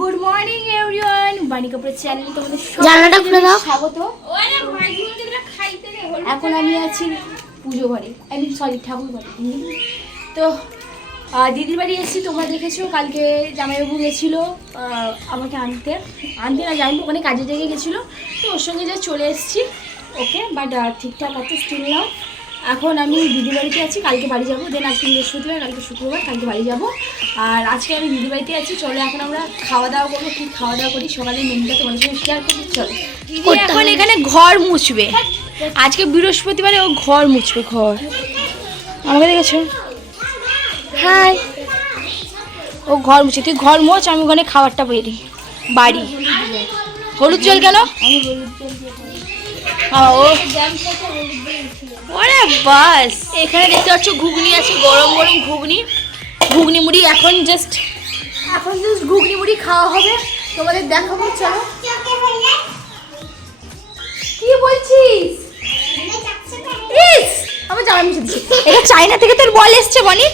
Good morning everyone বাণী কাপুরের চ্যানেলে তোমাদের জানালাটা খুলে দাও। স্বাগত। এখন আমি আছি পুজো বাড়ি আই মিন সরি ঠাকুর বাড়ি তো দিদির বাড়ি এসেছি তোমরা দেখেছ কালকে জামাইবাবু গেছিল আমাকে আনতে। আনতে না জামাইবাবু ওখানে কাজে জায়গায় গেছিল। তো ওর সঙ্গে যা চলে এসেছি ওকে বাট ঠিকঠাক আছে স্টিল নাও এখন আমি দিদির বাড়িতে আছি কালকে বাড়ি যাব। দেন আজকে বৃহস্পতিবার কালকে শুক্রবার কালকে বাড়ি যাব। আর আজকে আমি দিদির বাড়িতে আছি চলো এখন আমরা খাওয়া দাওয়া করব কি খাওয়া দাওয়া করি সকালে মেনুটা তোমাদের সঙ্গে শেয়ার করব চলো। এখন এখানে ঘর মুছবে। আজকে বৃহস্পতিবারে ও ঘর মুছবে ঘর। আমাকে দেখেছ? হাই। ও ঘর মুছে তুই ঘর মোছ আমি ওখানে খাবারটা বেরি বাড়ি। হলুদ জল কেন? ও বাস। এখানে দেখতে পাচ্ছ ঘুগনি আছে গরম গরম ঘুগনি। ঘুগনি মুড়ি এখন জাস্ট এখন জাস্ট ঘুগনি মুড়ি খাওয়া হবে। তোমাদের দেখাবো চলো। কি বলছিস? ইস আমার জামা দিচ্ছি এটা চায়না থেকে তোর বল এসছে বনি।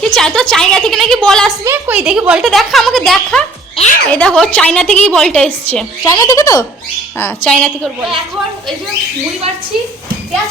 কি চাই তো চায়না থেকে নাকি বল আসবে? কই দেখি বলটা দেখা আমাকে দেখা। এই দেখো চায়না থেকেই বলটা এসছে। চায়না থেকে তো? হ্যাঁ চায়না থেকে ওর বল এখন এই যে মুড়ি বাড়ছি পেঁয়াজ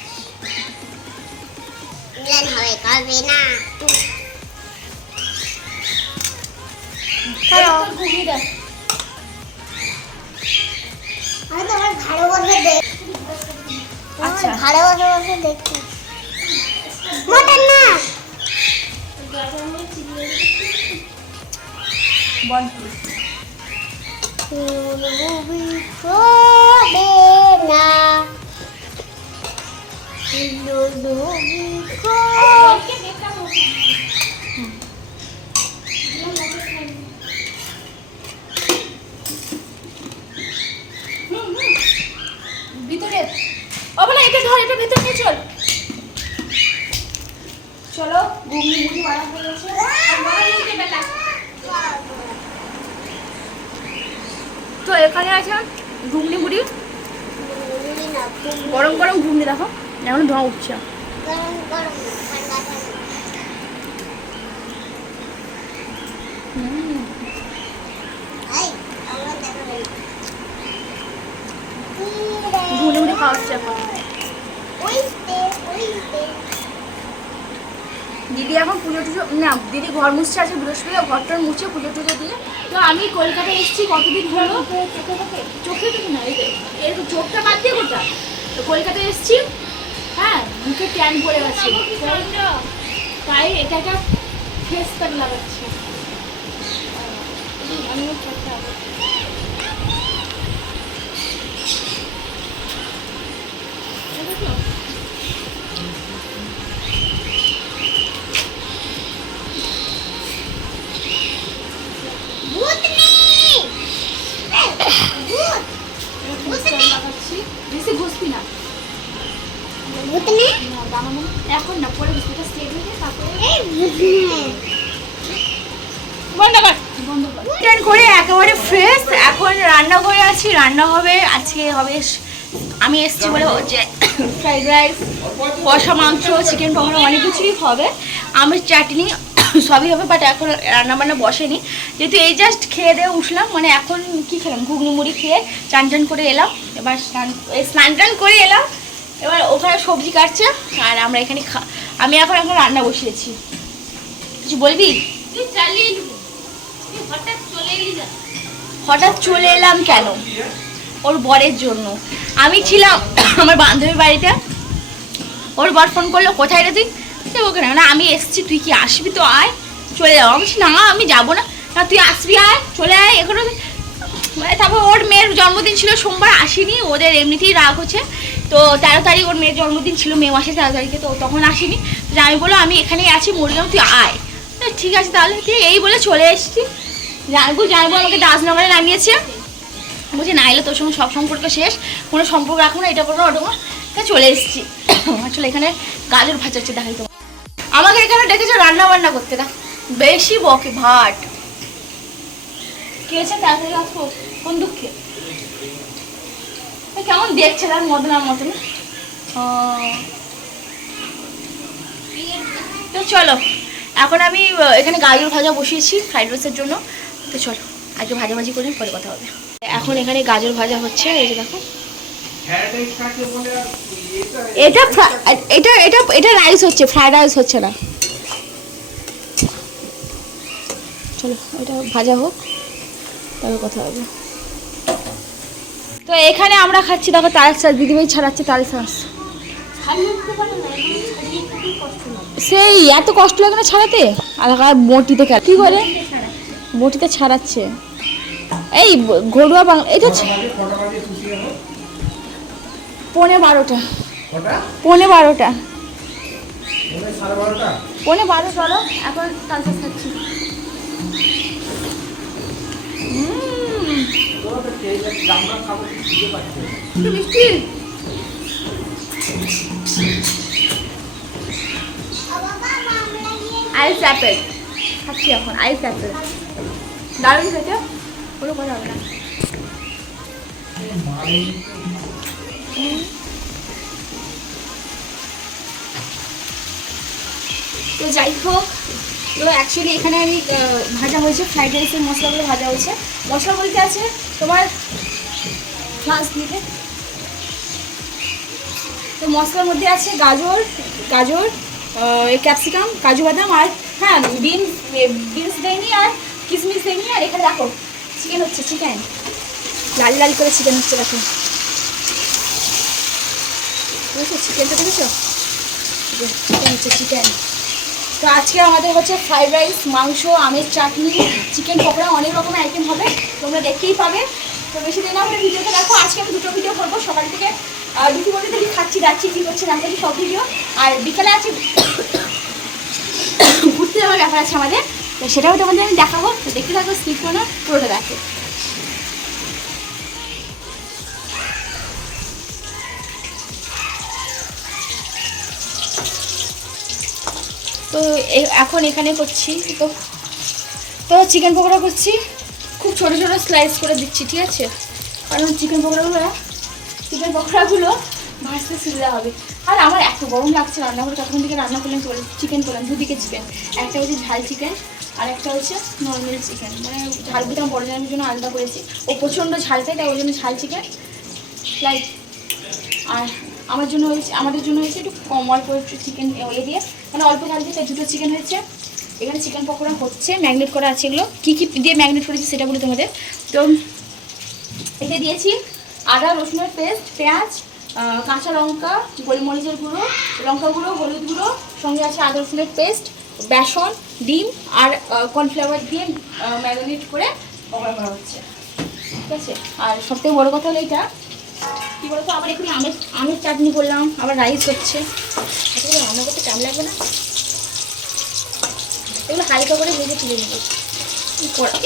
বস্ত্র দেখাবি না। তুই পেঁয়াজ কুচাচ্ছিস তোর ঘুগনি দেখ আচ্ছা। বল তুই। ভিতরে। ও বলে এটা ধর এটা ভিতরে নিয়ে চল। চলো ঘুগনি মুড়ি মারা তো এখানে আছে ঘুগনি মুড়ি। গরম গরম ঘুগনি দেখো। এখন ধোঁয়া উঠছে। দিদি এখন পুজো টুজো না, দিদি ঘর মুছছে আছে বৃহস্পতিবার ঘরটার মুছে পুজো টুজো দিয়ে। তো আমি কলকাতায় এসেছি, কতদিন হলো? চোখে দেখি না, এই চোখটা বাদ দিয়ে কোথা তো কলকাতায় এসেছি। হ্যাঁ মুখে ট্যান পড়ে গেছে। তাই এটা একটা ফেস প্যাক লাগাচ্ছি ফ্রেশ এখন রান্না করে আছি, রান্না হবে, আজকে হবে আমি এসেছি বলে হচ্ছে ফ্রাইড রাইস, কষা মাংস, চিকেন পকোড়া অনেক কিছুই হবে। আমের চাটনি, সবই হবে বাট এখন রান্না বান্না বসেনি। যেহেতু এই জাস্ট খেয়ে দিয়ে উঠলাম মানে এখন কি খেলাম, ঘুগনি মুড়ি খেয়ে চান চান করে এলাম। এবার স্নান স্নান টান করে এলাম। এবার ওখানে সবজি কাটছে, আর আমরা এখানে আমি এখন এখন রান্না বসিয়েছি। কিছু বলবি? চালিয়ে হঠাৎ চলে এলাম কেন? ওর বরের জন্য। আমি ছিলাম আমার বান্ধবীর বাড়িতে। ওর বর ফোন করল, কোথায় রে তুই? ওখানে। না আমি এসছি, তুই কি আসবি তো আয়, চলে যাব আমি না, আমি যাব না। না, তুই আসবি, আয়, চলে আয়, এখনও মানে তারপর ওর মেয়ের জন্মদিন ছিল সোমবার, আসেনি। ওদের এমনিতেই রাগ হচ্ছে। তো তেরো তারিখ ওর মেয়ের জন্মদিন ছিল, মে মাসে তেরো তারিখে, তো তখন আসেনি। আমি বলল আমি এখানেই আছি, মরিলাম, তুই আয়। ঠিক আছে তাহলে। তুই এই বলে চলে এসেছি। জানব জানব আমাকে দাসনগরে নামিয়েছে। বলছি, না, এলে তোর সঙ্গে সব সম্পর্ক শেষ। কোনো সম্পর্ক রাখব না, এটা করব, ওটা চলে এসেছি। আসলে এখানে গাজর ভাজাচ্ছে দেখাই তোমার আমাকে এখানে ডেকেছো রান্না বান্না করতে না বেশি বকে ভাট। কেমন দেখছে তার মদনার মতন। তো চলো, এখন আমি, এখানে গাজর ভাজা বসিয়েছি, ফ্রাইড রাইসের জন্য। তো চলো, আজকে ভাজাভাজি করে পরে কথা হবে। এখন এখানে গাজর ভাজা হচ্ছে, এই যে দেখো। এটা এটা এটা এটা রাইস হচ্ছে ফ্রাইড রাইস হচ্ছে না। চলো, এটা ভাজা হোক তবে কথা হবে। তো এখানে আমরা খাচ্ছি, দেখো তাল শাঁস দিদিভাই ছাড়াচ্ছে তাল শাঁস সেই, এত কষ্ট লাগে না ছাড়াতে? আলাদা বটিতে খেলা কি করে? বটিতে ছাড়াচ্ছে। এই ঘরুয়া বাংলা এটা পৌনে বারোটা। পৌনে বারোটা। পৌনে বারো চলো এখন তালসা খাচ্ছি মিষ্টি? Ice apple. খাচ্ছি এখন আইস অ্যাপেল। দারুণ খেতে। কথা হবে না। তো যাই হোক, এগুলো অ্যাকচুয়ালি এখানে আমি ভাজা হয়েছে ফ্রাইড রাইসের মশলাগুলো ভাজা হয়েছে। মশলা বলতে আছে তোমার ফ্লান্স দিতে তো মশলার মধ্যে আছে গাজর গাজর ক্যাপসিকাম কাজু বাদাম আর হ্যাঁ বিনস বিনস দেয়নি আর কিশমিশ দেয়নি আর এখানে দেখো চিকেন হচ্ছে চিকেন লাল লাল করে চিকেন হচ্ছে, দেখো। বুঝেছ? চিকেনটা দেখেছ চিকেন হচ্ছে চিকেন তো আজকে আমাদের হচ্ছে ফ্রাইড রাইস মাংস, আমের চাটনি চিকেন পকোড়া, অনেক রকমের আইটেম হবে। তোমরা দেখতেই পাবে। তো বেশি দিন আমাদের ভিডিওতে দেখো। আজকে আমি দুটো ভিডিও করব। সকাল থেকে দুটি বলতে দেখি খাচ্ছি, যাচ্ছি, কী করছি না করছি সব ভিডিও আর বিকালে আছে ঘুরতে যাওয়ার ব্যাপার আছে আমাদের। তো সেটাও তোমাদের আমি দেখাবো। তো দেখতে থাকো স্কিপ করো পুরোটা দেখো। তো এখন এখানে করছি, তো। তো চিকেন পকোড়া করছি। খুব ছোটো ছোটো স্লাইস করে দিচ্ছি, ঠিক আছে? কারণ চিকেন পকোড়াগুলো চিকেন পকোড়াগুলো ভাজতে সুবিধা হবে। আর আমার এত গরম লাগছে রান্না করে তখন থেকে রান্না করলাম চিকেন করলাম, দুদিকে চিকেন একটা হচ্ছে ঝাল চিকেন আর একটা হচ্ছে নর্মাল চিকেন মানে ঝাল দিতাম বড় জনের জন্য আলাদা করেছি। ও প্রচণ্ড ঝাল খাই তাই ওই জন্য ঝাল চিকেন লাইক আর আমার জন্য হয়েছে আমাদের জন্য হয়েছে একটু কম, অল্প একটু চিকেন ইয়ে দিয়ে। মানে অল্প ঝাল দিয়ে দুটো চিকেন হয়েছে। এখানে চিকেন পকোড়া হচ্ছে ম্যাগনেট করা আছে এগুলো। কী কী দিয়ে ম্যাগনেট করেছি সেটা বলি তোমাদের। তো, এতে দিয়েছি আদা, রসুনের পেস্ট পেঁয়াজ কাঁচা লঙ্কা, গোলমরিচের গুঁড়ো, লঙ্কা গুঁড়ো, হলুদ গুঁড়ো, সঙ্গে আছে আদা, রসুনের পেস্ট বেসন, ডিম আর কর্নফ্লাওয়ার দিয়ে ম্যারিনেট করে পকোড়া করা হচ্ছে। ঠিক আছে? আর সবথেকে বড় কথা হলো এটা, কী বলতো আবার এখানে আমের আমের চাটনি করলাম, আবার রাইস হচ্ছে। এগুলো রান্না করতে কেমন লাগবে না। এগুলো হালকা করে ভেজে তুলে নেব।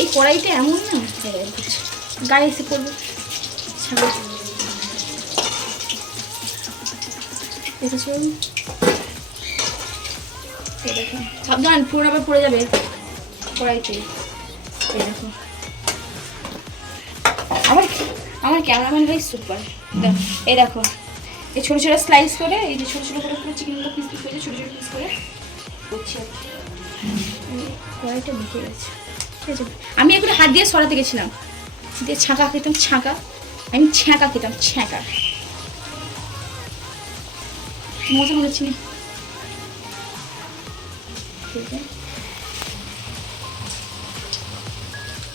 এই কড়াইটা এমন না, গায়ে এসে পড়বে। দেখেছ? সাবধান পুরো আবার পড়ে যাবে। কড়াইতে এই দেখো। আমার আমার ক্যামেরাম্যান ভাই সুপার এই দেখো। এই ছোটো ছোটো স্লাইস করে, এই যে ছোটো ছোটো করে করে চিকেনগুলো পিস পিস করে, ছোটো ছোটো পিস করে করছি কড়াইটা ঢুকে গেছে। ঠিক আছে। আমি একটু হাত দিয়ে সরাতে গেছিলাম। দিয়ে ছাঁকা খেতাম, ছাঁকা। আমি ছ্যাঁকা খেতাম ছ্যাঁকা মজা মনে হচ্ছে না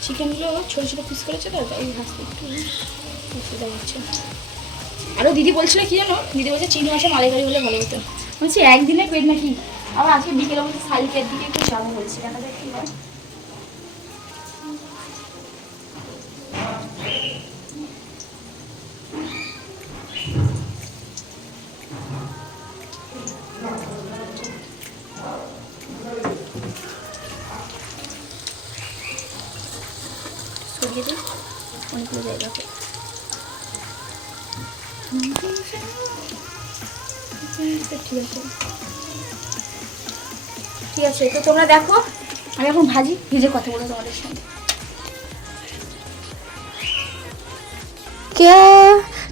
চিকেনগুলো ছোটো ছোটো পিস করেছে তো, তাই ভাজতে একটু অসুবিধা হচ্ছে আরও দিদি বলছিল কি জানো? দিদি বলছে চিংড়ি মাছের মালাইকারি হলে ভালো হতো। বলছি, একদিনের পেট নাকি? আবার আজকে বিকেলে বলছে সাইকের দিকে একটু যাব বলছি। দেখা যাক কি হয়। শুকনো জায়গাতে ঠিক আছে ঠিক আছে তো তোমরা দেখো, আমি এখন ভাজি, ভিজে কথা বলব তোমাদের সঙ্গে কে?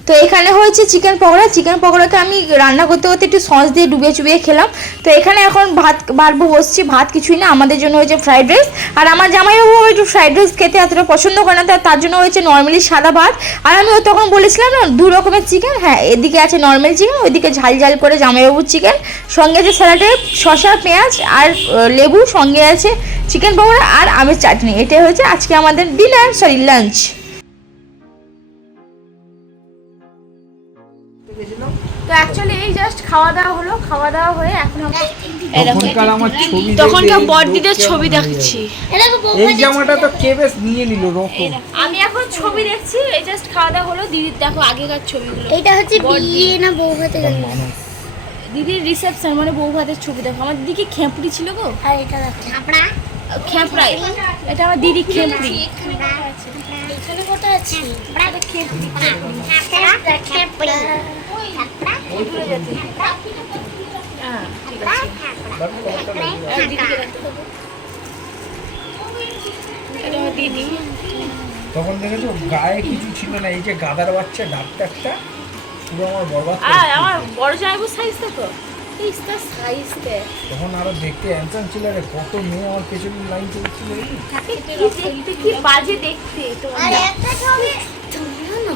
তো এখানে হয়েছে চিকেন পকোড়া। চিকেন পকোড়াকে আমি রান্না করতে করতে একটু সস দিয়ে ডুবিয়ে চুবিয়ে খেলাম। তো এখানে এখন ভাত বাড়বো বসছি, ভাত কিছুই না, আমাদের জন্য হয়েছে ফ্রাইড রাইস আর আমার জামাইবাবু একটু ফ্রাইড রাইস খেতে এতটা পছন্দ করে না তার জন্য হয়েছে নর্মালি সাদা ভাত। আর আমি ও তখন বলেছিলাম না, দু রকমের চিকেন হ্যাঁ এদিকে আছে নর্মাল চিকেন ওইদিকে ঝাল ঝাল করে জামাইবাবুর চিকেন সঙ্গে আছে স্যালাডে শসা, পেঁয়াজ আর লেবু, সঙ্গে আছে চিকেন পকোড়া আর আমের চাটনি। এটাই হয়েছে আজকে আমাদের ডিনার সরি লাঞ্চ খাওয়া দাওয়া হলো খাওয়া দাওয়া হয়ে এখন তখনকার আমার ছবি তখনকার বড়দিদের ছবি দেখছি। এই জামাটা তো কে বেশ নিয়ে নিল রকম। আমি এখন ছবি দেখছি এই জাস্ট খাওয়া দাওয়া হলো দিদির দেখো আগেকার ছবিগুলো। এটা হচ্ছে। বিয়ে না বউ হতে গেল দিদির। রিসেপশন মানে বউ ভাতের ছবি দেখো। আমার দিদি কি খেপড়ি ছিল গো। আর এটা দেখো। আপনা খেপড়াই এটা। আমার দিদি খেপড়ি? এখানে কোথায় আছে? খেপড়ি। খেপড়ি? তখন দেখেছ গায়ে কিছু ছিল না এই যে গাদার বাচ্চা ডাক্তারটা পুরো আমার বরবাদ। আমার বড় জামাইবু সাইজ দেখো। এই সাইজ দেখ তখন আরও দেখতে হ্যান্ডসাম ছিল রে কত মেয়ে আমার পেছনে লাইন চলছিল কি দেখতে কি বাজে দেখতে তোমার একটা ছবি। ধরো না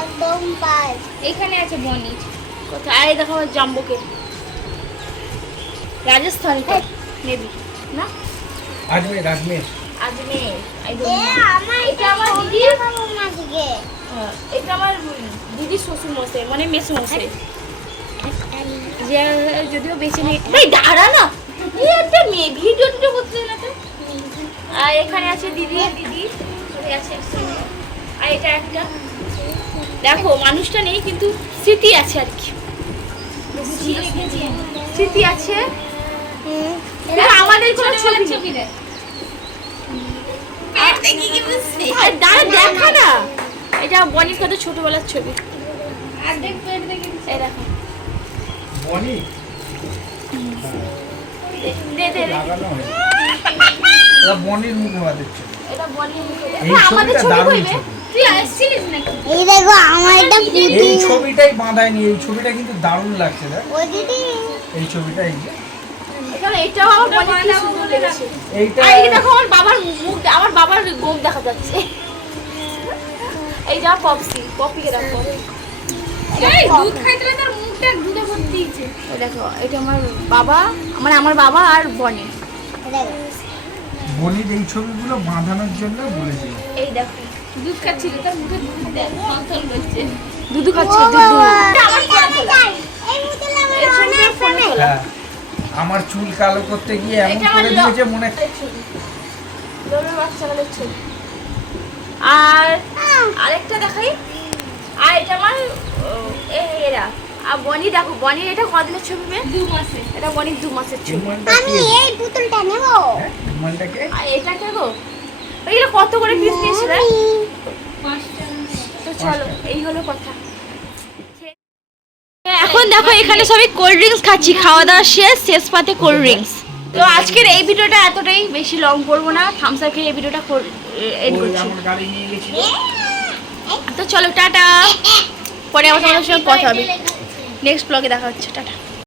একদম পাই এখানে আছে বনি। কোথায় আরে দেখো আমার জাম্বুকে। রাজস্থান মেবি। না? আজমের আজমের. আমার এটা আমার দিদি হ্যাঁ, এটা আমার দিদি শ্বশুর মশাই মানে মেসো মশাই যে যদিও বেঁচে নেই। ভাই দাঁড়া না। এই একটা মেয়ে। ভিডিও টিডিও করতে না তো? আর এখানে আছে দিদি। দিদি। আছে আর এটা একটা। দেখো মানুষটা নেই কিন্তু স্মৃতি আছে আর কি। স্মৃতি আছে? এটা আমাদের কোনো ছবি নেই। দেখা না। এটা বনির কত ছোটবেলার ছবি। এই দেখো। বনি? দে দে দে। লাগানো হয় ওরা বনির মুখ বাঁধাচ্ছে এটা বনির মুখে দে। এই না, আমাদের ছবি। তুই আসছিস নাকি? এই দেখো আমার একটা এই ছবিটাই বাঁধায়নি এই ছবিটা কিন্তু দারুণ লাগছে দেখ। ও দিদি। এই ছবিটা এই এটাও আমার এইটা দেখো আমার বাবার মুখ আমার বাবার গোপ দেখা যাচ্ছে। এই যা পপসি পপিকে দেখো দুধ খাইতে তার মুখটা দুধে ভর্তি দিয়েছে দেখো এটা আমার বাবা মানে আমার বাবা আর বনি। দেখো। বনির এই ছবিগুলো বাঁধানোর জন্য বলেছিল এই দেখো দুধ খাচ্ছিল তার মুখে দুধ দেয় ফসল করছে দুধু খাচ্ছে দুধু। আমার এই মুখে। হ্যাঁ আমার চুল কালো করতে গিয়ে এমন করে দিয়েছে মনে বাচ্চাগুলোর আর আরেকটা দেখাই। আর এটা আমার ও, এ এরা। আর বনি দেখো বনির এটা কদিনের ছবি মে? দু মাসে এটা বনির দু মাসের ছবি। আমি এই পুতুলটা নেব? হ্যাঁ চুলমানটাকে আর এটা গো? এগুলো কত করে পিস নিয়েছিল তো চলো এই হলো কথা। এখন দেখো এখানে সবাই কোল্ড ড্রিঙ্কস খাচ্ছি খাওয়া দাওয়া শেষ শেষ পাতে কোল্ড ড্রিঙ্কস তো আজকের এই ভিডিওটা এতটাই বেশি লং করব না থামস আপ খেয়ে এই ভিডিওটা ওই করছি। আমার তো চলো টাটা। পরে আবার তোমাদের সঙ্গে কথা হবে। নেক্সট ব্লগে দেখা হচ্ছে টাটা।